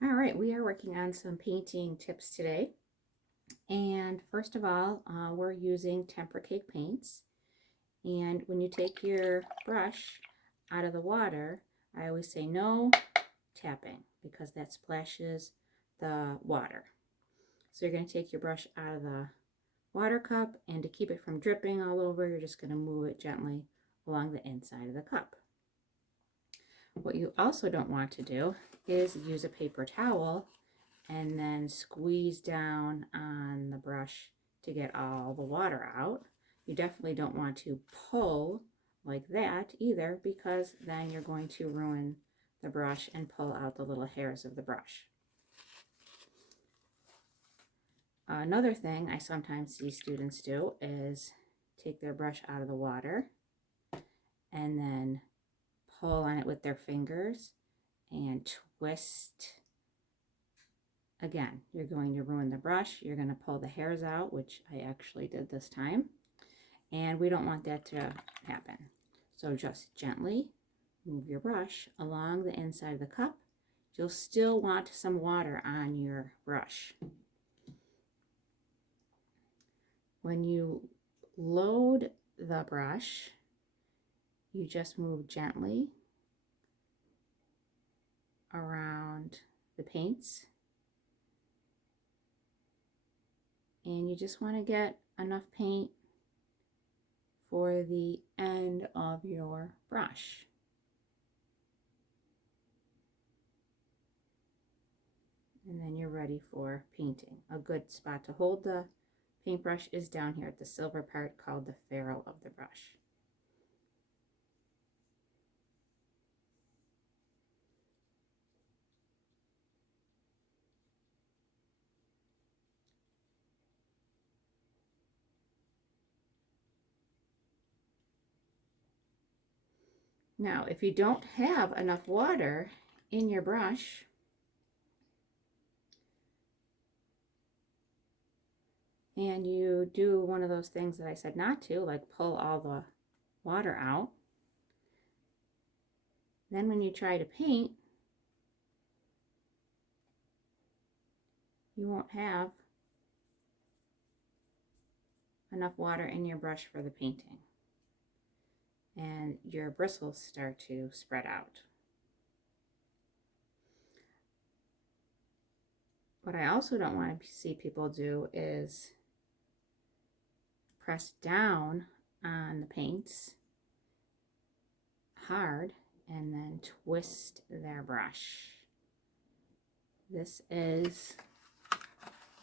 All right, we are working on some painting tips today. And first of all, we're using tempera cake paints. And when you take your brush out of the water, I always say no tapping because that splashes the water. So you're going to take your brush out of the water cup, and to keep it from dripping all over, you're just going to move it gently along the inside of the cup. What you also don't want to do is use a paper towel and then squeeze down on the brush to get all the water out. You definitely don't want to pull like that either, because then you're going to ruin the brush and pull out the little hairs of the brush. Another thing I sometimes see students do is take their brush out of the water and then pull on it with their fingers and twist. Again, you're going to ruin the brush. You're going to pull the hairs out, which I actually did this time. And we don't want that to happen. So just gently move your brush along the inside of the cup. You'll still want some water on your brush. When you load the brush, you just move gently around the paints. And you just want to get enough paint for the end of your brush. And then you're ready for painting. A good spot to hold the paintbrush is down here at the silver part called the ferrule of the brush. Now, if you don't have enough water in your brush, and you do one of those things that I said not to, like pull all the water out, then when you try to paint, you won't have enough water in your brush for the painting, and your bristles start to spread out. What I also don't want to see people do is press down on the paints hard and then twist their brush. This is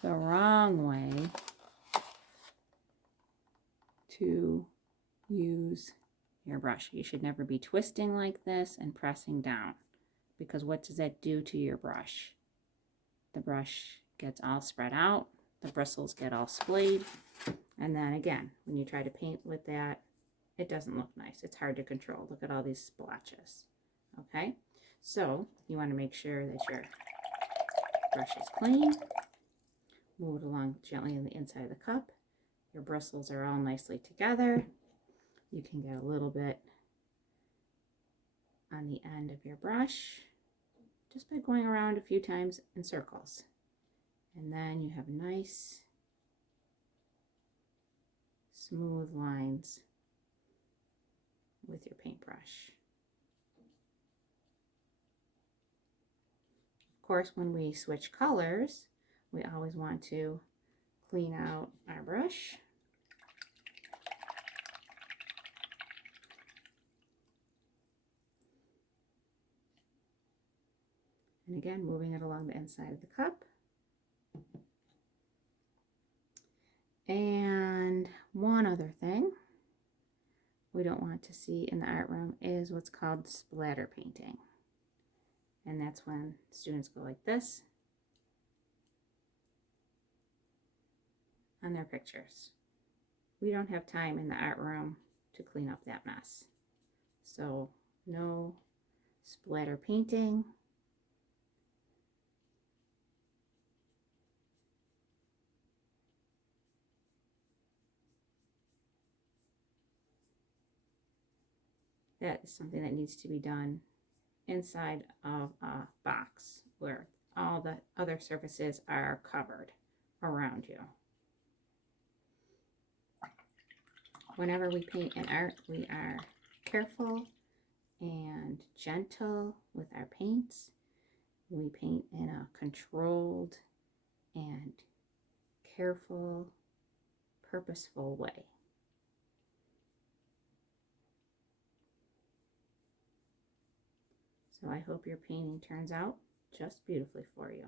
the wrong way to use your brush. You should never be twisting like this and pressing down, because what does that do to your brush? The brush gets all spread out, the bristles get all splayed, and then again, when you try to paint with that, it doesn't look nice. It's hard to control. Look at all these splotches. Okay, so you want to make sure that your brush is clean. Move it along gently on the inside of the cup. Your bristles are all nicely together. You can get a little bit on the end of your brush just by going around a few times in circles. And then you have nice, smooth lines with your paintbrush. Of course, when we switch colors, we always want to clean out our brush. And again, moving it along the inside of the cup. And one other thing we don't want to see in the art room is what's called splatter painting. And that's when students go like this on their pictures. We don't have time in the art room to clean up that mess. So no splatter painting. That is something that needs to be done inside of a box where all other surfaces are covered around you. Whenever we paint in art, we are careful and gentle with our paints. We paint in a controlled and careful, purposeful way. So I hope your painting turns out just beautifully for you.